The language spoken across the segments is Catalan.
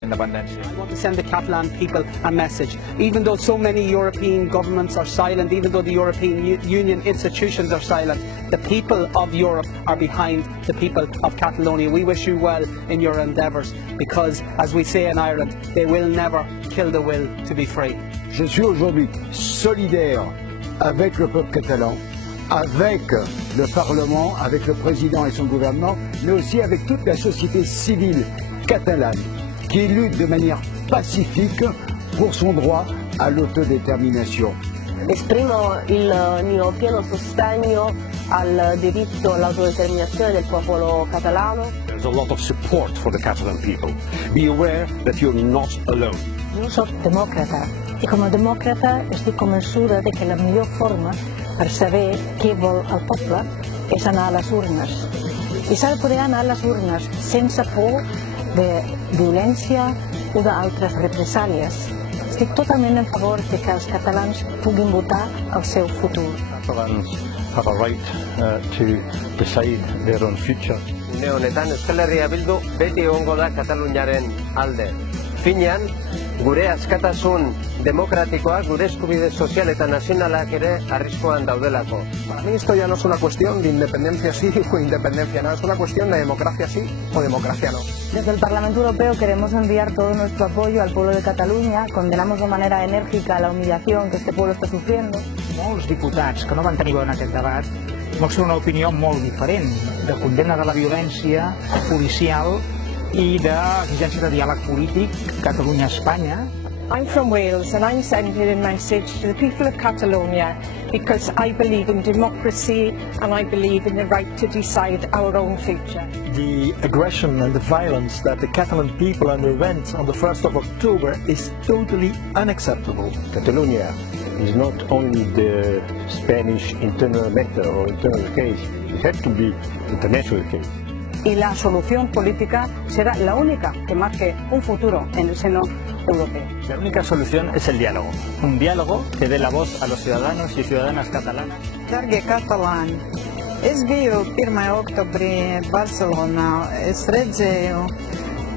Independència. I want to send the Catalan people a message. Even though so many European governments are silent, even though the European Union institutions are silent, the people of Europe are behind the people of Catalonia. We wish you well in your endeavours because, as we say in Ireland, they will never kill the will to be free. Je suis aujourd'hui solidaire avec le peuple catalan, avec le Parlement, avec le président et son gouvernement, mais aussi avec toute la société civile catalane, qui lutte de manière pacifique pour son droit à l'autodétermination. Esprimo il mio pieno sostegno al diritto all'autodeterminazione del popolo catalano. There's a lot of support for the Catalan people. Be aware that you're not alone. Jo soc demòcrata i com a demòcrata estic convençuda de que la millor forma per saber què vol el poble és anar a les urnes. I s'ha de poder anar a les urnes sense por de violència o d'altres represàlies. Estic totalment en favor de que els catalans puguin votar el seu futur. Catalans have a right to decide their own future. Une honetan Euskal Herria Bildu beti egongo da Kataluniaren alde. Finean, gure askatasun democráticoa, gure eskubide sozial eta nazionalak ere arriskuan daudelako. Para mí esto ya no es una cuestión de independencia sí o independencia no, es una cuestión de democracia sí o democracia no. Desde el Parlamento Europeo queremos enviar todo nuestro apoyo al pueblo de Catalunya, condenamos de manera enèrgica la humillación que este pueblo está sufriendo. Molts diputats que no van tenir veu en aquest debat mostren una opinió molt diferent, de condemna de la violència policial i d'exigència de diàleg polític Catalunya-Espanya. I'm from Wales and I'm sending a message to the people of Catalonia because I believe in democracy and I believe in the right to decide our own future. The aggression and the violence that the Catalan people underwent on the 1st of October is totally unacceptable. Catalonia is not only the Spanish internal matter or internal case, it has to be international case. Y la solución política será la única que marque un futuro en el seno europeo. La única solución es el diálogo, un diálogo que dé la voz a los ciudadanos y ciudadanas catalanas. Dargie katalāņi, es biju 1. oktobrī Barcelonā, es redzēju,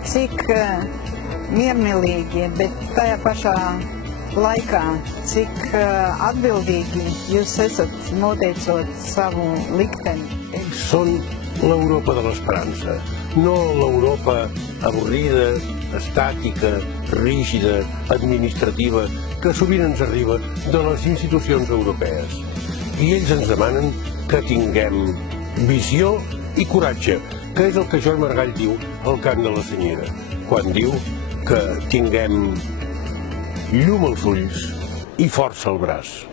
cik miermīlīgi, bet tajā pašā laikā, cik atbildīgi jūs esat noteicot savu likteni. Són l'Europa de l'esperança, no l'Europa avorrida, estàtica, rígida, administrativa, que sovint ens arriba de les institucions europees. I ells ens demanen que tinguem visió i coratge, que és el que Joan Margall diu al cant de la Senyera, quan diu que tinguem llum als ulls i força al braç.